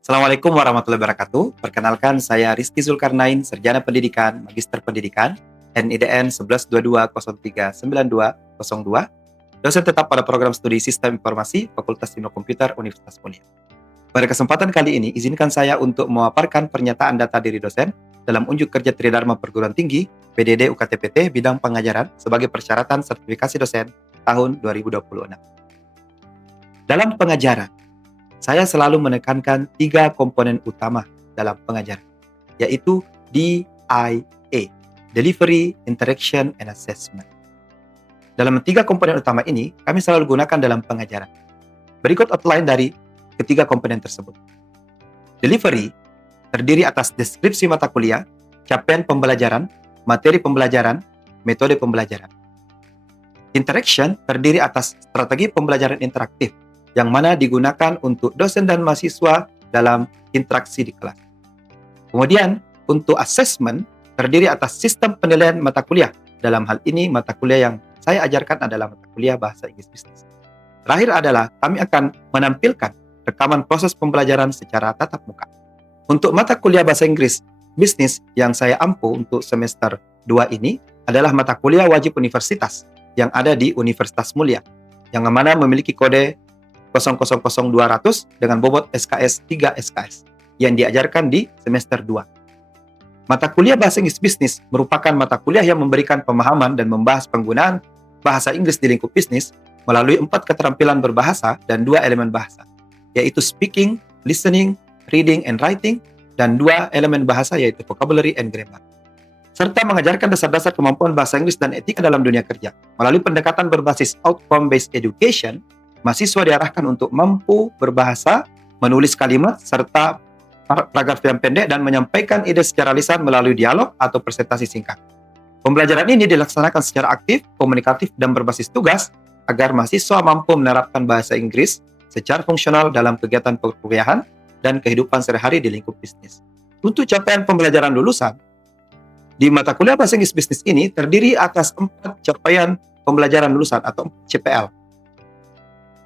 Assalamualaikum warahmatullahi wabarakatuh. Perkenalkan, saya Rizky Zulkarnain, Sarjana Pendidikan, Magister Pendidikan, NIDN 1122039202, dosen tetap pada program studi Sistem Informasi, Fakultas Ilmu Komputer, Universitas Mulia. Pada kesempatan kali ini, izinkan saya untuk memaparkan pernyataan data diri dosen dalam unjuk kerja Tridharma Perguruan Tinggi, PDD UKTPT, bidang pengajaran sebagai persyaratan sertifikasi dosen tahun 2026. Dalam pengajaran, saya selalu menekankan 3 komponen utama dalam pengajaran, yaitu DIA, Delivery, Interaction, and Assessment. Dalam 3 komponen utama ini, kami selalu gunakan dalam pengajaran. Berikut outline dari ketiga komponen tersebut. Delivery terdiri atas deskripsi mata kuliah, capaian pembelajaran, materi pembelajaran, metode pembelajaran. Interaction terdiri atas strategi pembelajaran interaktif, yang mana digunakan untuk dosen dan mahasiswa dalam interaksi di kelas. Kemudian, untuk assessment terdiri atas sistem penilaian mata kuliah. Dalam hal ini, mata kuliah yang saya ajarkan adalah mata kuliah Bahasa Inggris Bisnis. Terakhir adalah kami akan menampilkan rekaman proses pembelajaran secara tatap muka. Untuk mata kuliah Bahasa Inggris Bisnis yang saya ampu untuk semester 2 ini adalah mata kuliah wajib universitas yang ada di Universitas Mulia, yang mana memiliki kode 000200 dengan bobot SKS 3 SKS yang diajarkan di semester 2. Mata kuliah Bahasa Inggris Bisnis merupakan mata kuliah yang memberikan pemahaman dan membahas penggunaan bahasa Inggris di lingkup bisnis melalui 4 keterampilan berbahasa dan 2 elemen bahasa, yaitu speaking, listening, reading, and writing, dan 2 elemen bahasa yaitu vocabulary and grammar. Serta mengajarkan dasar-dasar kemampuan bahasa Inggris dan etika dalam dunia kerja. Melalui pendekatan berbasis outcome-based education, mahasiswa diarahkan untuk mampu berbahasa, menulis kalimat, serta paragraf yang pendek dan menyampaikan ide secara lisan melalui dialog atau presentasi singkat. Pembelajaran ini dilaksanakan secara aktif, komunikatif, dan berbasis tugas agar mahasiswa mampu menerapkan bahasa Inggris secara fungsional dalam kegiatan perkuliahan dan kehidupan sehari-hari di lingkup bisnis. Untuk capaian pembelajaran lulusan, di mata kuliah Bahasa Inggris Bisnis ini terdiri atas 4 capaian pembelajaran lulusan atau CPL.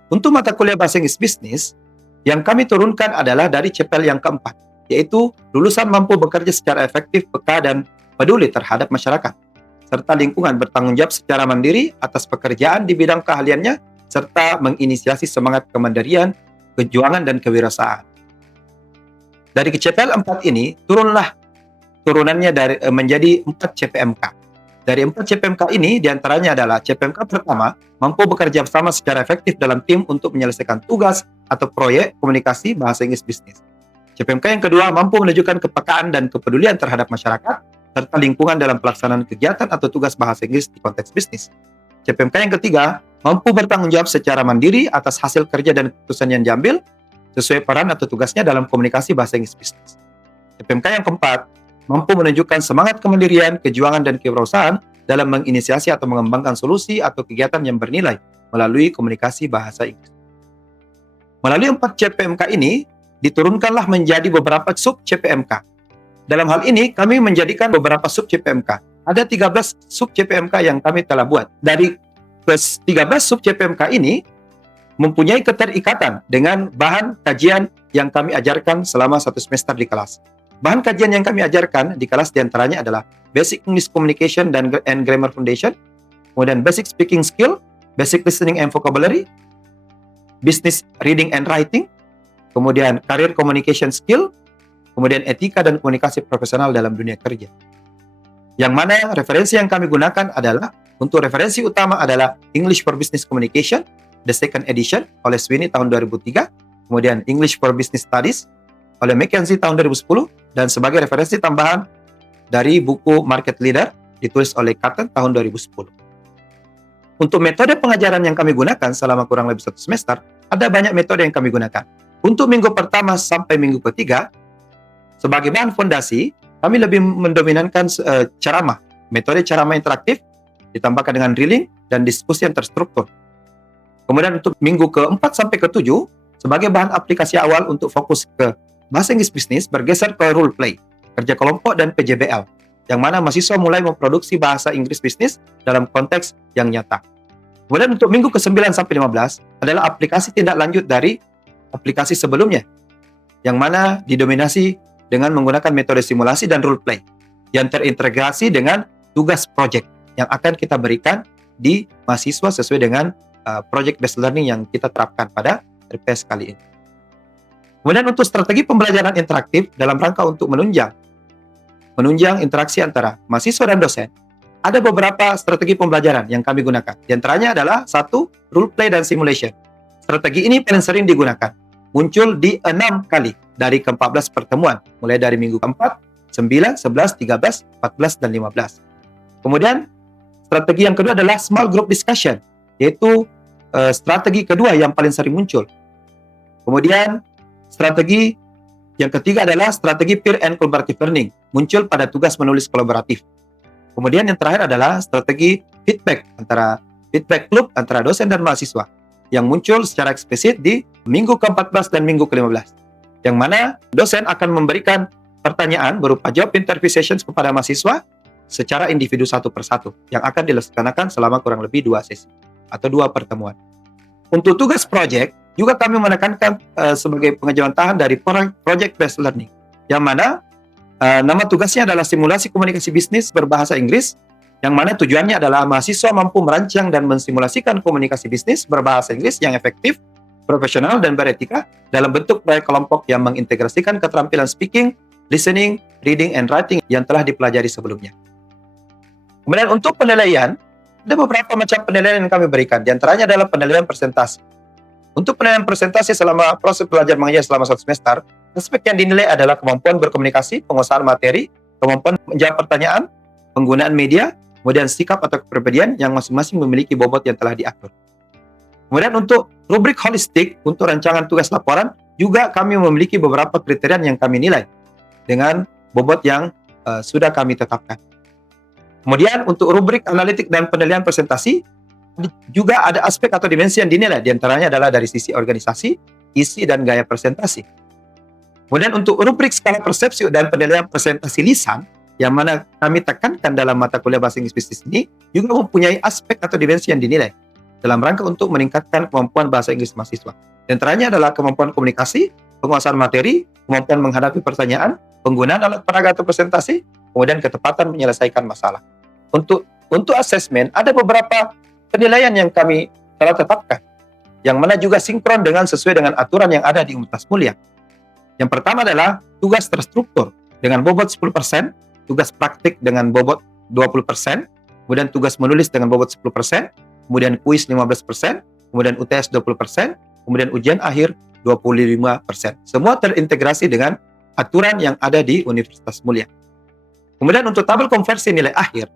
Untuk mata kuliah Bahasa Inggris Bisnis, yang kami turunkan adalah dari CPL yang keempat, yaitu lulusan mampu bekerja secara efektif, peka, dan peduli terhadap masyarakat, serta lingkungan, bertanggung jawab secara mandiri atas pekerjaan di bidang keahliannya, serta menginisiasi semangat kemandirian, kejuangan, dan kewirausahaan. Dari CPL 4 ini, turunannya menjadi 4 CPMK. Dari 4 CPMK ini, diantaranya adalah CPMK pertama, mampu bekerja bersama secara efektif dalam tim untuk menyelesaikan tugas atau proyek komunikasi Bahasa Inggris Bisnis. CPMK yang kedua, mampu menunjukkan kepekaan dan kepedulian terhadap masyarakat, serta lingkungan dalam pelaksanaan kegiatan atau tugas Bahasa Inggris di konteks bisnis. CPMK yang ketiga, mampu bertanggung jawab secara mandiri atas hasil kerja dan keputusan yang diambil, sesuai peran atau tugasnya dalam komunikasi Bahasa Inggris Bisnis. CPMK yang keempat, mampu menunjukkan semangat kemandirian, kejuangan, dan kewirausahaan dalam menginisiasi atau mengembangkan solusi atau kegiatan yang bernilai melalui komunikasi Bahasa Inggris. Melalui 4 CPMK ini, diturunkanlah menjadi beberapa sub CPMK. Dalam hal ini, kami menjadikan beberapa sub CPMK. Ada 13 sub CPMK yang kami telah buat. Dari 13 sub CPMK ini, mempunyai keterikatan dengan bahan kajian yang kami ajarkan selama 1 semester di kelas. Bahan kajian yang kami ajarkan di kelas diantaranya adalah Basic English Communication and Grammar Foundation, kemudian Basic Speaking Skill, Basic Listening and Vocabulary, Business Reading and Writing, kemudian Career Communication Skill, kemudian Etika dan Komunikasi Profesional dalam Dunia Kerja. Yang mana referensi yang kami gunakan adalah, untuk referensi utama adalah English for Business Communication, the second edition oleh Sweeney tahun 2003, kemudian English for Business Studies oleh McKinsey tahun 2010, dan sebagai referensi tambahan dari buku Market Leader ditulis oleh Cotton tahun 2010. Untuk metode pengajaran yang kami gunakan selama kurang lebih 1 semester, ada banyak metode yang kami gunakan. Untuk minggu pertama sampai minggu ketiga, sebagai bahan fondasi, kami lebih mendominankan ceramah, metode ceramah interaktif, ditambahkan dengan drilling dan diskusi yang terstruktur. Kemudian untuk minggu ke-4 sampai ke-7, sebagai bahan aplikasi awal untuk fokus ke Bahasa Inggris Bisnis, bergeser ke role play, kerja kelompok, dan PJBL, yang mana mahasiswa mulai memproduksi Bahasa Inggris Bisnis dalam konteks yang nyata. Kemudian untuk minggu ke-9 sampai 15 adalah aplikasi tindak lanjut dari aplikasi sebelumnya, yang mana didominasi dengan menggunakan metode simulasi dan role play yang terintegrasi dengan tugas project yang akan kita berikan di mahasiswa sesuai dengan project based learning yang kita terapkan pada RPS kali ini. Kemudian untuk strategi pembelajaran interaktif dalam rangka untuk menunjang interaksi antara mahasiswa dan dosen, ada beberapa strategi pembelajaran yang kami gunakan. Di antaranya adalah 1, role play dan simulation. Strategi ini paling sering digunakan. Muncul di 6 kali dari ke-14 pertemuan, mulai dari minggu ke-4, 9, 11, 13, 14, dan 15. Kemudian, strategi yang kedua adalah small group discussion, yaitu strategi kedua yang paling sering muncul. Kemudian, strategi yang ketiga adalah strategi peer and collaborative learning, muncul pada tugas menulis kolaboratif. Kemudian yang terakhir adalah strategi feedback loop antara dosen dan mahasiswa yang muncul secara eksplisit di minggu ke-14 dan minggu ke-15. Yang mana dosen akan memberikan pertanyaan berupa jawab interview sessions kepada mahasiswa secara individu satu persatu yang akan dilaksanakan selama kurang lebih 2 sesi atau 2 pertemuan. Untuk tugas project juga kami menekankan sebagai pengejawantahan dari project based learning yang mana nama tugasnya adalah simulasi komunikasi bisnis berbahasa Inggris, yang mana tujuannya adalah mahasiswa mampu merancang dan mensimulasikan komunikasi bisnis berbahasa Inggris yang efektif, profesional, dan beretika dalam bentuk proyek kelompok yang mengintegrasikan keterampilan speaking, listening, reading, and writing yang telah dipelajari sebelumnya. Kemudian untuk penilaian, ada beberapa macam penilaian yang kami berikan. Di antaranya adalah penilaian presentasi. Untuk penilaian presentasi selama proses belajar mengajar selama 1 semester, aspek yang dinilai adalah kemampuan berkomunikasi, penguasaan materi, kemampuan menjawab pertanyaan, penggunaan media, kemudian sikap atau kepribadian yang masing-masing memiliki bobot yang telah diatur. Kemudian untuk rubrik holistik, untuk rancangan tugas laporan, juga kami memiliki beberapa kriteria yang kami nilai dengan bobot yang sudah kami tetapkan. Kemudian untuk rubrik analitik dan penilaian presentasi, juga ada aspek atau dimensi yang dinilai, diantaranya adalah dari sisi organisasi, isi, dan gaya presentasi. Kemudian untuk rubrik skala persepsi dan penilaian presentasi lisan, yang mana kami tekankan dalam mata kuliah bahasa Inggris bisnis ini, juga mempunyai aspek atau dimensi yang dinilai dalam rangka untuk meningkatkan kemampuan bahasa Inggris mahasiswa. Di antaranya adalah kemampuan komunikasi, penguasaan materi, kemampuan menghadapi pertanyaan, penggunaan alat peraga atau presentasi, kemudian ketepatan menyelesaikan masalah. Untuk asesmen, ada beberapa penilaian yang kami telah tetapkan, yang mana juga sinkron sesuai dengan aturan yang ada di Universitas Mulia. Yang pertama adalah tugas terstruktur dengan bobot 10%, tugas praktik dengan bobot 20%, kemudian tugas menulis dengan bobot 10%, kemudian kuis 15%, kemudian UTS 20%, kemudian ujian akhir 25%. Semua terintegrasi dengan aturan yang ada di Universitas Mulia. Kemudian untuk tabel konversi nilai akhir,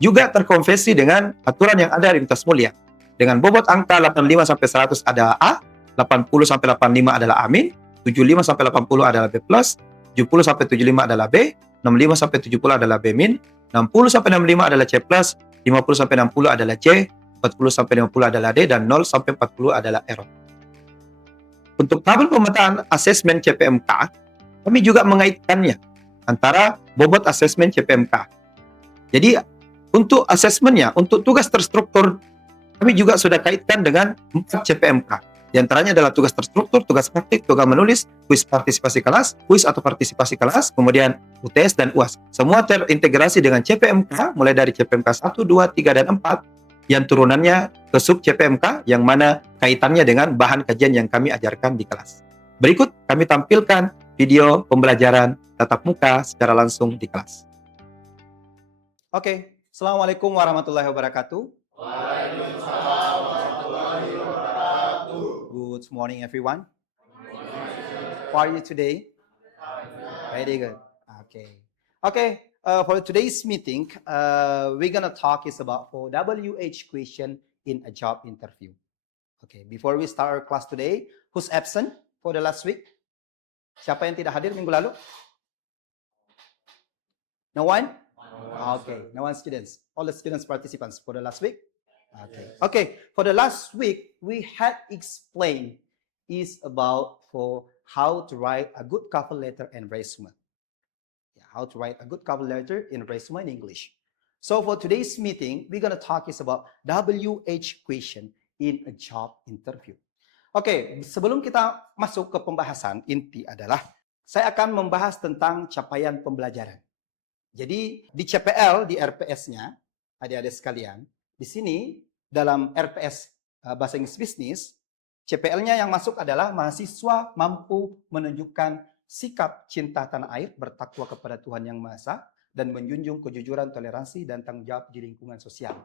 juga terkonversi dengan aturan yang ada di Universitas Mulia. Dengan bobot angka 85 sampai 100 adalah A, 80 sampai 85 adalah A-, 75 sampai 80 adalah B+, 70 sampai 75 adalah B, 65 sampai 70 adalah B-, 60 sampai 65 adalah C+, 50 sampai 60 adalah C, 40 sampai 50 adalah D, dan 0 sampai 40 adalah error. Untuk tabel pemetaan asesmen CPMK, kami juga mengaitkannya antara bobot asesmen CPMK. Jadi untuk asesmennya, untuk tugas terstruktur, kami juga sudah kaitkan dengan 4 CPMK. Di antaranya adalah tugas terstruktur, tugas praktik, tugas menulis, kuis partisipasi kelas, kuis atau partisipasi kelas, kemudian UTS dan UAS. Semua terintegrasi dengan CPMK, mulai dari CPMK 1, 2, 3, dan 4, yang turunannya ke sub CPMK, yang mana kaitannya dengan bahan kajian yang kami ajarkan di kelas. Berikut kami tampilkan video pembelajaran tatap muka secara langsung di kelas. Oke. Assalamualaikum warahmatullahi wabarakatuh. Waalaikumsalam warahmatullahi wabarakatuh. Good morning, everyone. How are you today? Very good. Okay. For today's meeting, we're gonna talk is about for WH question in a job interview. Okay. Before we start our class today, who's absent for the last week? Siapa yang tidak hadir minggu lalu? No one? Okay, no one students. All the students participants for the last week? Okay, for the last week, we had explained is about for how to write a good cover letter and resume. Yeah, how to write a good cover letter in resume in English. So for today's meeting, we're going to talk is about WH question in a job interview. Oke, sebelum kita masuk ke pembahasan, inti adalah saya akan membahas tentang capaian pembelajaran. Jadi di CPL, di RPS-nya, adik-adik sekalian, di sini dalam RPS Bahasa Inggris Bisnis, CPL-nya yang masuk adalah mahasiswa mampu menunjukkan sikap cinta tanah air, bertakwa kepada Tuhan Yang Maha Esa, dan menjunjung kejujuran, toleransi, dan tanggung jawab di lingkungan sosial.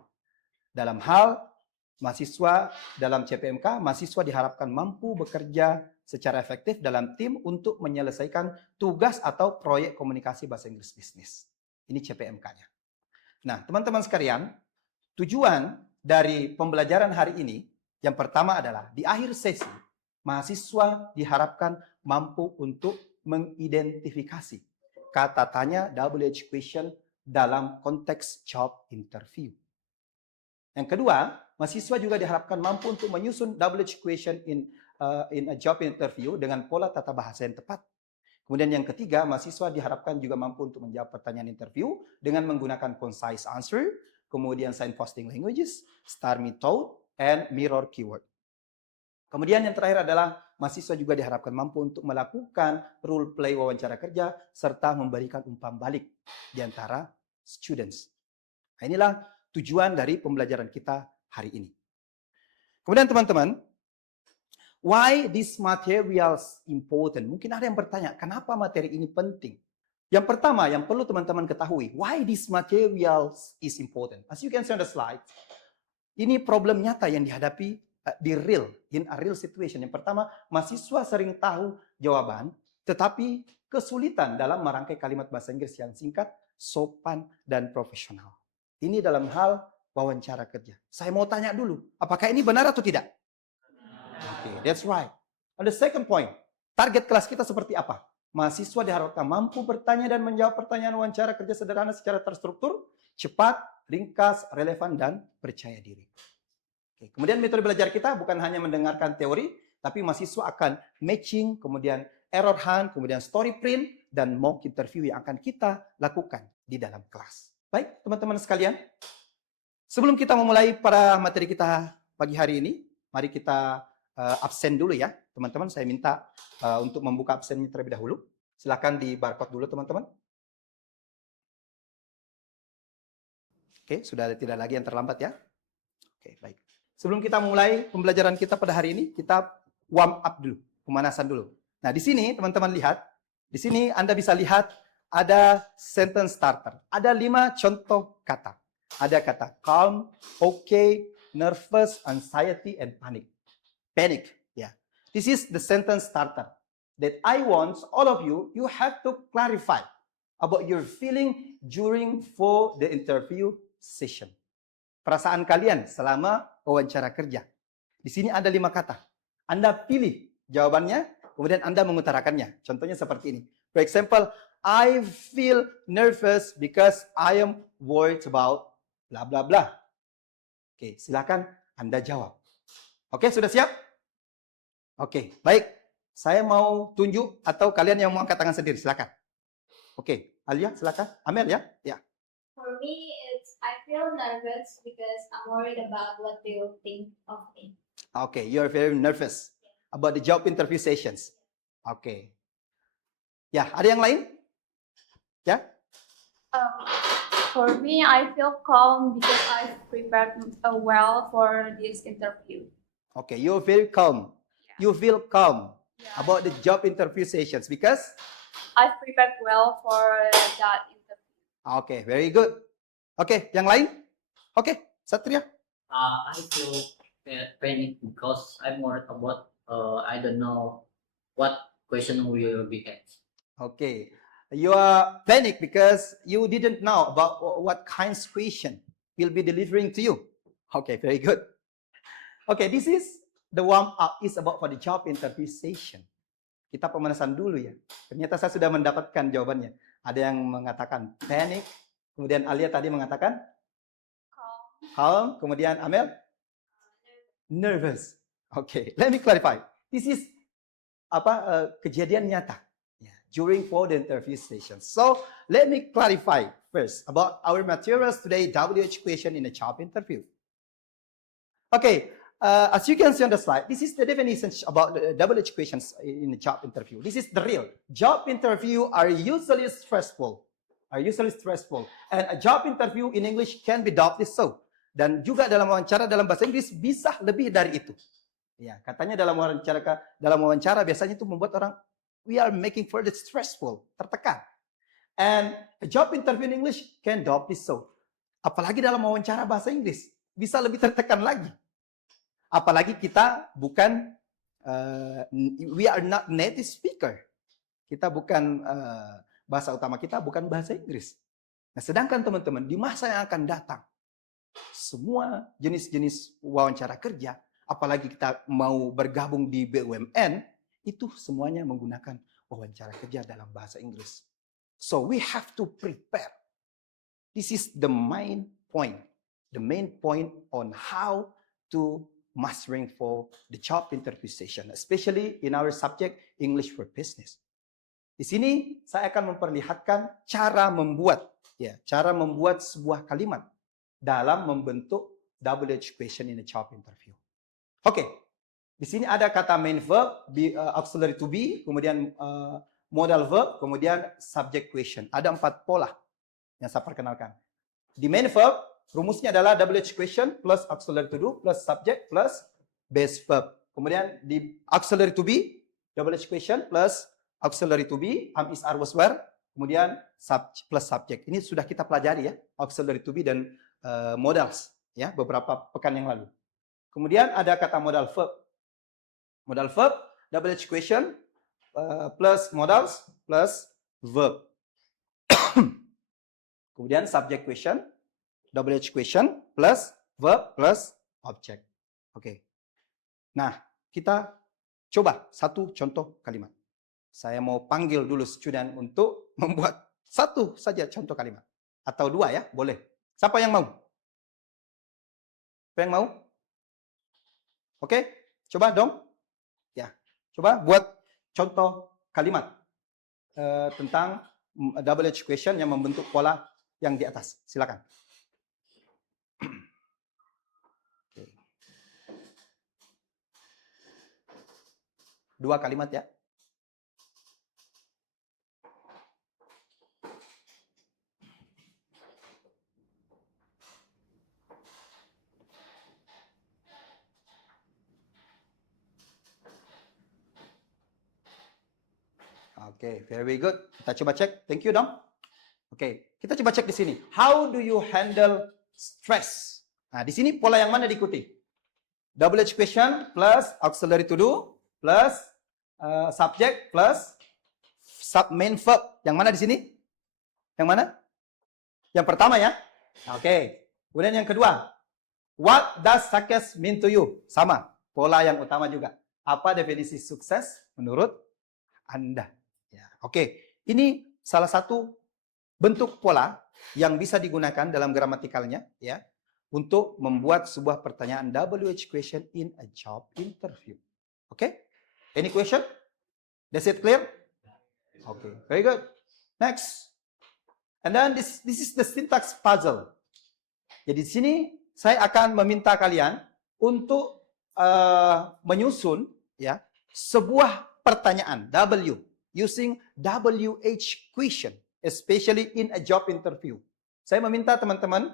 Dalam hal mahasiswa dalam CPMK, mahasiswa diharapkan mampu bekerja secara efektif dalam tim untuk menyelesaikan tugas atau proyek komunikasi bahasa Inggris bisnis. Ini CPMK-nya. Nah, teman-teman sekalian, tujuan dari pembelajaran hari ini, yang pertama adalah di akhir sesi, mahasiswa diharapkan mampu untuk mengidentifikasi kata tanya WH question dalam konteks job interview. Yang kedua, mahasiswa juga diharapkan mampu untuk menyusun WH question in a job interview dengan pola tata bahasa yang tepat. Kemudian yang ketiga, mahasiswa diharapkan juga mampu untuk menjawab pertanyaan interview dengan menggunakan concise answer, kemudian signposting languages, STAR method, and mirror keyword. Kemudian yang terakhir adalah mahasiswa juga diharapkan mampu untuk melakukan role play wawancara kerja serta memberikan umpan balik di antara students. Nah, inilah tujuan dari pembelajaran kita hari ini. Kemudian teman-teman, why these materials important? Mungkin ada yang bertanya, kenapa materi ini penting? Yang pertama, yang perlu teman-teman ketahui, why these materials is important? As you can see on the slide, ini problem nyata yang dihadapi in a real situation. Yang pertama, mahasiswa sering tahu jawaban, tetapi kesulitan dalam merangkai kalimat bahasa Inggris yang singkat, sopan, dan profesional. Ini dalam hal wawancara kerja. Saya mau tanya dulu, apakah ini benar atau tidak? Okay, that's right. On the second point, target kelas kita seperti apa? Mahasiswa diharapkan mampu bertanya dan menjawab pertanyaan wawancara kerja sederhana secara terstruktur, cepat, ringkas, relevan, dan percaya diri. Oke, kemudian metode belajar kita bukan hanya mendengarkan teori, tapi mahasiswa akan matching, kemudian error hunt, kemudian story print, dan mock interview yang akan kita lakukan di dalam kelas. Baik, teman-teman sekalian, sebelum kita memulai pada materi kita pagi hari ini, mari kita absen dulu ya. Teman-teman, saya minta untuk membuka absennya terlebih dahulu. Silakan di barcode dulu, teman-teman. Oke, sudah tidak lagi yang terlambat ya. Oke, baik. Sebelum kita mulai pembelajaran kita pada hari ini, kita warm up dulu, pemanasan dulu. Nah, di sini teman-teman lihat, di sini Anda bisa lihat ada sentence starter. Ada 5 contoh kata. Ada kata calm, okay, nervous, anxiety, and panic. Panic, yeah. This is the sentence starter that I want all of you have to clarify about your feeling during for the interview session. Perasaan kalian selama wawancara kerja. Di sini ada 5 kata. Anda pilih jawabannya, kemudian Anda mengutarakannya. Contohnya seperti ini. For example, I feel nervous because I am worried about bla bla bla. Oke, silakan Anda jawab. Oke, sudah siap? Oke, baik. Saya mau tunjuk atau kalian yang mau angkat tangan sendiri, silakan. Oke, Alia, silakan. Amel ya? Ya. For me, I feel nervous because I'm worried about what they will think of me. Okay, you're very nervous about the job interview sessions. Okay. Ya, ada yang lain? Ya? For me, I feel calm because I've prepared well for this interview. Okay, you're very calm. You feel calm about the job interview sessions because? I've prepared well for that interview. Okay, very good. Okay, yang lain? Okay, Satria. I feel panic because I'm worried about I don't know what question will be asked. Okay, you are panic because you didn't know about what kinds of question will be delivering to you. Okay, very good. Okay, this is the warm up is about for the job interview session. Kita pemanasan dulu ya. Ternyata saya sudah mendapatkan jawabannya. Ada yang mengatakan panic, kemudian Alia tadi mengatakan calm, kemudian Amel nervous. Okay, let me clarify. This is kejadian nyata during for the interview session. So let me clarify first about our materials today, WH question in a job interview. Okay, as you can see on the slide, this is the definition about the double H questions in the job interview. This is the real. Job interview are usually stressful. And a job interview in English can be doubly so. Dan juga dalam wawancara dalam bahasa Inggris bisa lebih dari itu. Ya, katanya dalam wawancara biasanya itu membuat orang we are making further stressful, tertekan. And a job interview in English can doubly so. Apalagi dalam wawancara bahasa Inggris bisa lebih tertekan lagi. Apalagi kita bukan we are not native speaker. Kita bukan bahasa utama kita bukan bahasa Inggris. Nah, sedangkan teman-teman di masa yang akan datang semua jenis-jenis wawancara kerja, apalagi kita mau bergabung di BUMN, itu semuanya menggunakan wawancara kerja dalam bahasa Inggris. So we have to prepare. This is the main point on how to mastering for the job interview session, especially in our subject English for Business. Di sini saya akan memperlihatkan cara membuat sebuah kalimat dalam membentuk double H question in a job interview. Oke, di sini ada kata main verb, auxiliary to be, kemudian modal verb, kemudian subject question. Ada 4 pola yang saya perkenalkan. Di main verb, rumusnya adalah double H question plus auxiliary to do plus subject plus base verb. Kemudian di auxiliary to be, double H question plus auxiliary to be, am is are was were, kemudian plus subject. Ini sudah kita pelajari ya, auxiliary to be dan modals ya beberapa pekan yang lalu. Kemudian ada kata modal verb. Modal verb, double H question plus modals plus verb. Kemudian subject question, double H question plus verb plus object. Oke. Nah, kita coba satu contoh kalimat. Saya mau panggil dulu student untuk membuat satu saja contoh kalimat. Atau 2 ya, boleh. Siapa yang mau? Siapa yang mau? Oke, coba dong. Ya, coba buat contoh kalimat tentang double H question yang membentuk pola yang di atas. Silakan. 2 kalimat ya. Oke, very good. Kita coba cek. Thank you, Dom. Oke, kita coba cek di sini. How do you handle stress? Nah, di sini pola yang mana diikuti? Double H question plus auxiliary to do plus subject plus main verb. Yang mana di sini? Yang mana? Yang pertama ya. Oke. Kemudian yang kedua. What does success mean to you? Sama. Pola yang utama juga. Apa definisi sukses menurut Anda? Ya. Oke. Ini salah satu bentuk pola yang bisa digunakan dalam gramatikalnya ya untuk membuat sebuah pertanyaan WH question in a job interview. Oke? Any question? Does it clear? Okay, very good. Next. And then this is the syntax puzzle. Jadi di sini saya akan meminta kalian untuk menyusun ya sebuah pertanyaan W using WH question, especially in a job interview. Saya meminta teman-teman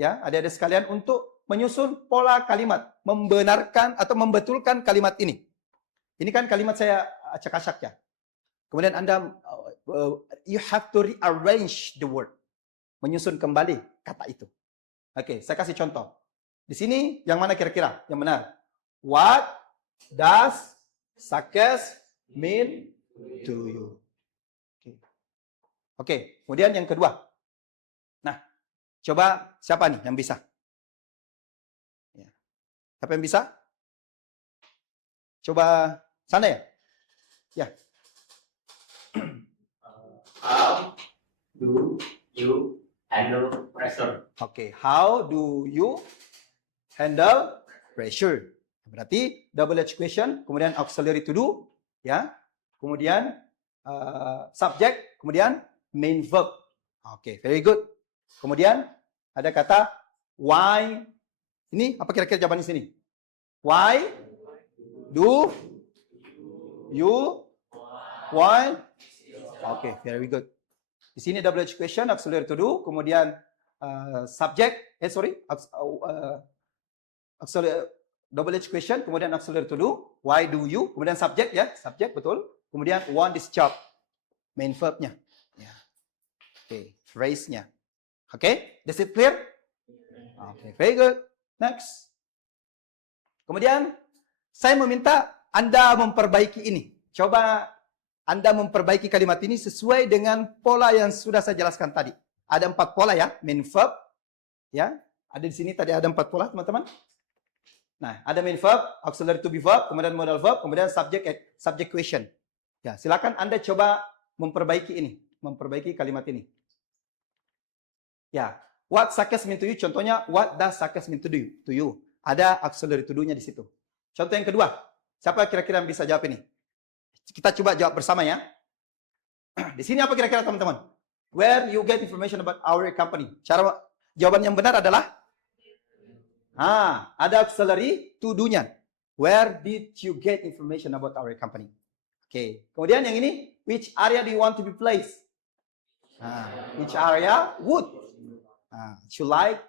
ya, adik-adik sekalian untuk menyusun pola kalimat, membenarkan atau membetulkan kalimat ini. Ini kan kalimat saya acak-acak ya. Kemudian Anda you have to rearrange the word. Menyusun kembali kata itu. Oke, saya kasih contoh. Di sini yang mana kira-kira yang benar? What does success mean to you? Oke, kemudian yang kedua. Nah, coba siapa nih yang bisa? Ya. Siapa yang bisa? Coba sana ya? Ya. How do you handle pressure? Oke, how do you handle pressure? Berarti double H question, kemudian auxiliary to do, ya. Kemudian subject, kemudian main verb. Oke, very good. Kemudian ada kata why. Ini apa kira-kira jawaban di sini? Why do you want? Okay, very good. Di sini WH question, auxiliary to do, kemudian subject, auxiliary WH question, kemudian auxiliary to do, why do you, kemudian subject ya, subject betul, kemudian want this job, main verbnya, ya, okay, phrase-nya, okay, is it clear? Okay, very good. Next. Kemudian saya meminta Anda memperbaiki ini. Coba Anda memperbaiki kalimat ini sesuai dengan pola yang sudah saya jelaskan tadi. Ada 4 pola ya, main verb, ya. Ada di sini tadi ada 4 pola, teman-teman. Nah, ada main verb, auxiliary to be verb, kemudian modal verb, kemudian subject question. Ya, silakan Anda coba memperbaiki ini, memperbaiki kalimat ini. Ya, what success mean to you? Contohnya, what does success mean to you? Ada auxiliary to do-nya di situ. Contoh yang kedua, siapa kira-kira yang bisa jawab ini? Kita coba jawab bersama ya. Di sini apa kira-kira teman-teman? Where you get information about our company? Cara jawaban yang benar adalah ada auxiliary to do-nya. Where did you get information about our company? Oke. Kemudian yang ini, which area do you want to be placed? Which area would you like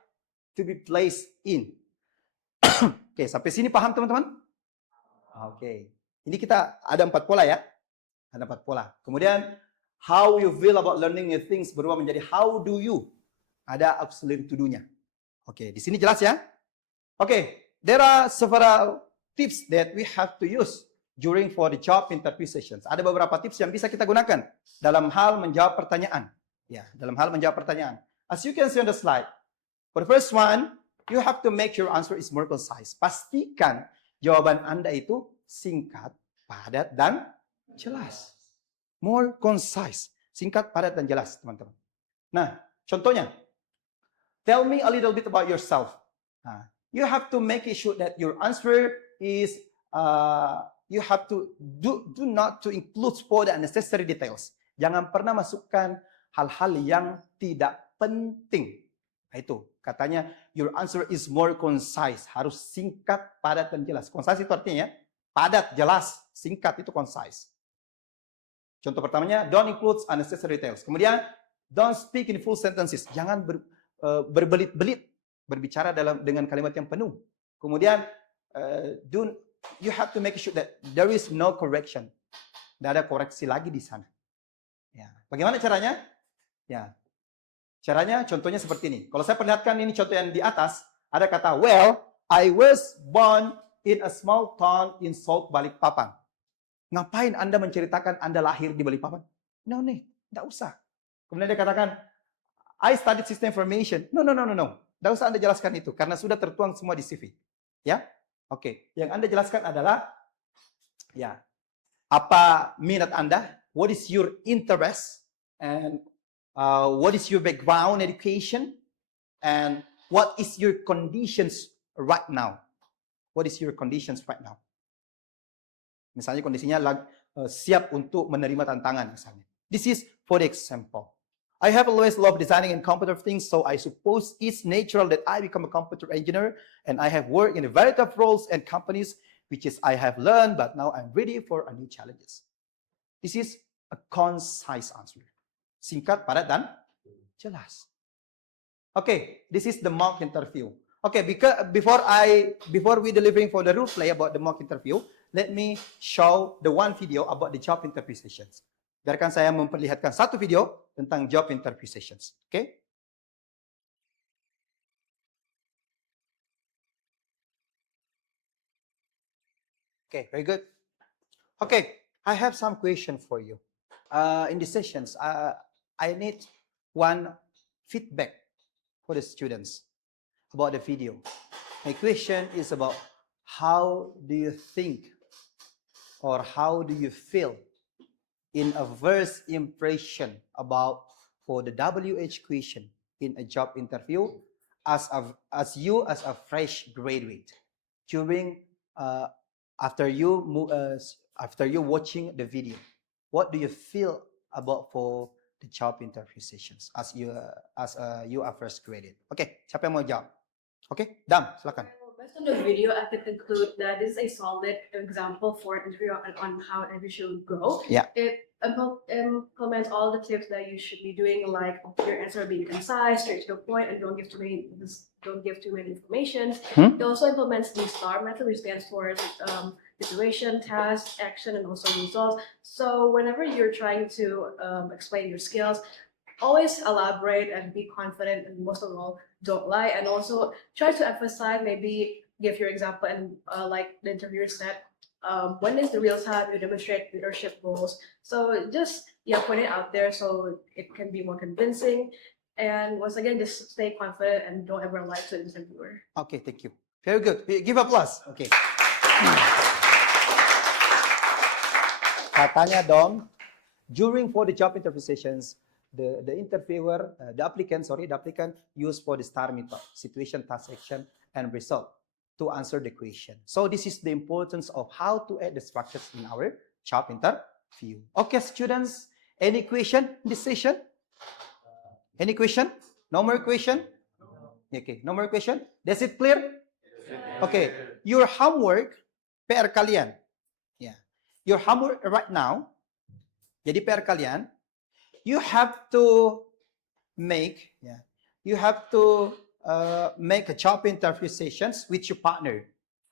to be placed in? Oke, sampai sini paham teman-teman? Oke. Ini kita ada 4 pola ya. Ada 4 pola. Kemudian how you feel about learning new things berubah menjadi how do you? Ada auxiliary to do-nya. Oke, di sini jelas ya? Oke, there are several tips that we have to use during for the job interview sessions. Ada beberapa tips yang bisa kita gunakan dalam hal menjawab pertanyaan. Ya, dalam hal menjawab pertanyaan. As you can see on the slide, for the first one, you have to make your answer is more concise. Pastikan jawaban Anda itu singkat, padat, dan jelas. More concise. Singkat, padat, dan jelas, teman-teman. Nah, contohnya, tell me a little bit about yourself. You have to make it sure that your answer is, you have to do not to include for the unnecessary details. Jangan pernah masukkan hal-hal yang tidak penting. Nah, itu katanya your answer is more concise, harus singkat, padat, dan jelas. Concise itu artinya ya, padat, jelas, singkat itu concise. Contoh pertamanya, don't include unnecessary details. Kemudian, don't speak in full sentences. Jangan berbelit-belit berbicara dengan kalimat yang penuh. Kemudian, you have to make sure that there is no correction. Tidak ada koreksi lagi di sana. Ya. Bagaimana caranya? Ya. Caranya contohnya seperti ini. Kalau saya perlihatkan ini contoh yang di atas, ada kata, well, I was born in a small town in South Balikpapan. Ngapain Anda menceritakan Anda lahir di Balikpapan? No, tidak usah. Kemudian dia katakan, I studied system information. No. Tidak usah Anda jelaskan itu, karena sudah tertuang semua di CV. Ya, oke. Yang Anda jelaskan adalah, ya, apa minat Anda? What is your interest? And what is your background education? And what is your conditions right now? What is your conditions right now? Misalnya kondisinya siap untuk menerima tantangan misalnya. This is for the example. I have always loved designing and computer things, so I suppose it's natural that I become a computer engineer, and I have worked in a variety of roles and companies, which is I have learned, but now I'm ready for a new challenges. This is a concise answer. Singkat, padat, dan jelas. Okay, this is the mock interview. Okay, because before we delivering for the role play about the mock interview, let me show the one video about the job interview sessions. Biarkan saya memperlihatkan satu video tentang job interview sessions. Okay? Okay, very good. Okay, I have some question for you. In the sessions, I need one feedback for the students about the video. My question is about how do you think or how do you feel in a first impression about for the WH question in a job interview as a fresh graduate during after you watching the video, what do you feel about for the job interview sessions as you are first graduate? Okay, siapa yang mau jawab? Okay, Dam, silakan. Based on the video, I could conclude that this is a solid example for an interview on how an interview should go. Yeah. It implements all the tips that you should be doing, like your answer being concise, straight to the point, and don't give too many information. It also implements the STAR method, which stands for situation, task, action, and also results. So whenever you're trying to explain your skills, always elaborate and be confident, and most of all, don't lie. And also try to emphasize, maybe give your example, and like the interviewer said, when is the real time you demonstrate leadership roles. So just put it out there so it can be more convincing. And once again, just stay confident and don't ever lie to the interviewer. Okay, thank you. Very good. Give applause. Okay. Katanya Dom, during for the job interview sessions, the interviewer, the applicant used for the STAR method, situation, task, action, and result to answer the question. So this is the importance of how to add the structures in our job interview. Okay, students, any question in this session? Any question? No more question? Okay, no more question? Is it clear? Okay, your homework, PR kalian. Yeah, your homework right now, jadi PR kalian, you have to make, make a job interview sessions with your partner.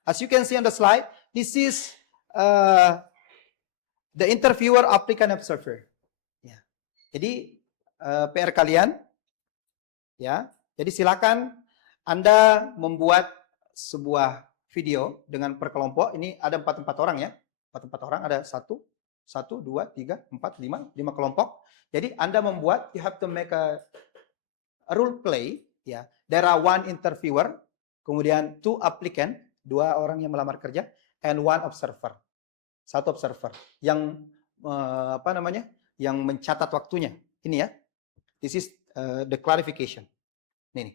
As you can see on the slide, this is the interviewer, applicant, observer. Ya, jadi PR kalian, ya. Jadi silakan Anda membuat sebuah video dengan per kelompok. Ini ada 4 orang ya, 4 orang, ada 1, 2, 3, 4, 5 kelompok. Jadi Anda membuat, you have to make a role play, ya. There are 1 interviewer, kemudian 2 applicant, 2 orang yang melamar kerja, and 1 observer, 1 observer yang yang mencatat waktunya. Ini ya, this is the clarification. Ini.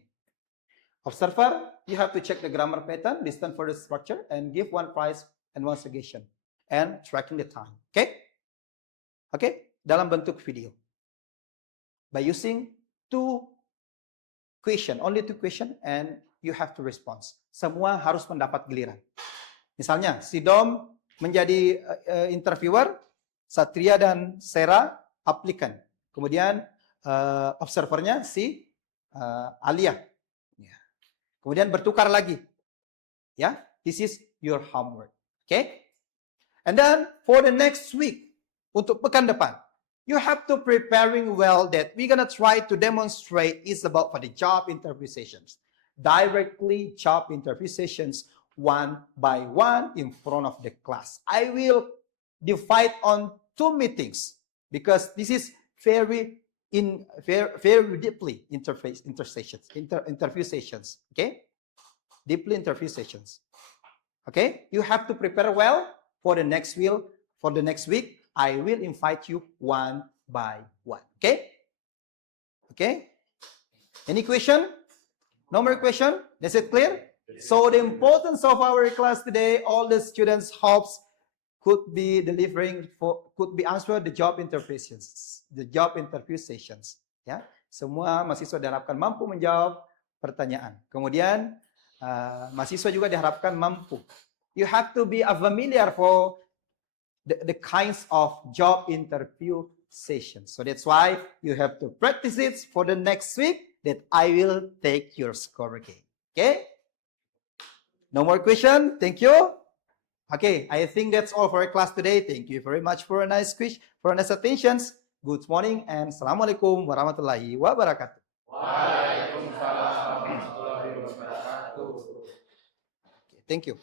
Observer, you have to check the grammar pattern, listen for the structure, and give 1 prize and 1 suggestion, and tracking the time. Okay? Okay? Dalam bentuk video. By using 2 question, only 2 question, and you have to respond. Semua harus mendapat giliran. Misalnya, si Dom menjadi interviewer, Satria dan Sera applicant. Kemudian observernya si Alia. Ya. Kemudian bertukar lagi. Ya, this is your homework. Okay? And then for the next week, untuk pekan depan, you have to preparing well that we're gonna try to demonstrate is about for the job interview sessions. Directly job interview sessions 1 by 1 in front of the class. I will divide on 2 meetings because this is very deeply interview sessions. Okay, deeply interview sessions. Okay, you have to prepare well for the next week. For the next week, I will invite you 1 by 1. Okay? Okay? Any question? No more question? Is it clear? So the importance of our class today, all the students hopes could be answer the job interview sessions. Ya, semua mahasiswa diharapkan mampu menjawab pertanyaan. Kemudian mahasiswa juga diharapkan mampu. You have to be familiar for the kinds of job interview sessions. So that's why you have to practice it for the next week that I will take your score again. Okay? No more question. Thank you. Okay, I think that's all for our class today. Thank you very much for a nice quiz, for a nice attentions. Good morning and Assalamualaikum warahmatullahi wabarakatuh. Waalaikumsalam warahmatullahi wabarakatuh. Thank you.